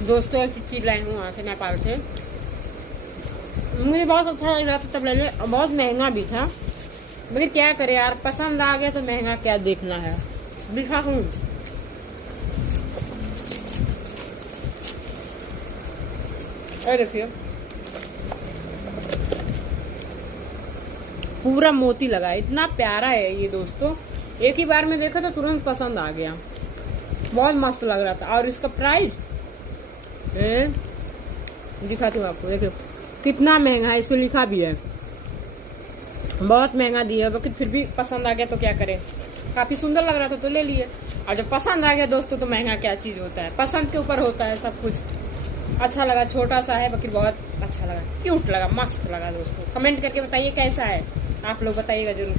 दोस्तों एक चीज़ लाई हूँ वहाँ से, नेपाल से। मुझे बहुत अच्छा लग रहा था तब लेने, बहुत महंगा भी था, लेकिन क्या करे यार, पसंद आ गया तो महंगा क्या देखना है। दिखा हूँ, देखिए पूरा मोती लगा है, इतना प्यारा है ये दोस्तों। एक ही बार में देखा तो तुरंत पसंद आ गया, बहुत मस्त लग रहा था। और इसका प्राइस दिखाती हूँ आपको, देखिए कितना महंगा है, इस पे लिखा भी है, बहुत महंगा दिया, लेकिन फिर भी पसंद आ गया तो क्या करें। काफी सुंदर लग रहा था तो ले लिए, और जब पसंद आ गया दोस्तों तो महंगा क्या चीज होता है, पसंद के ऊपर होता है सब कुछ। अच्छा लगा, छोटा सा है लेकिन बहुत अच्छा लगा, क्यूट लगा, मस्त लगा दोस्तों। कमेंट करके बताइए कैसा है, आप लोग बताइएगा जरूर।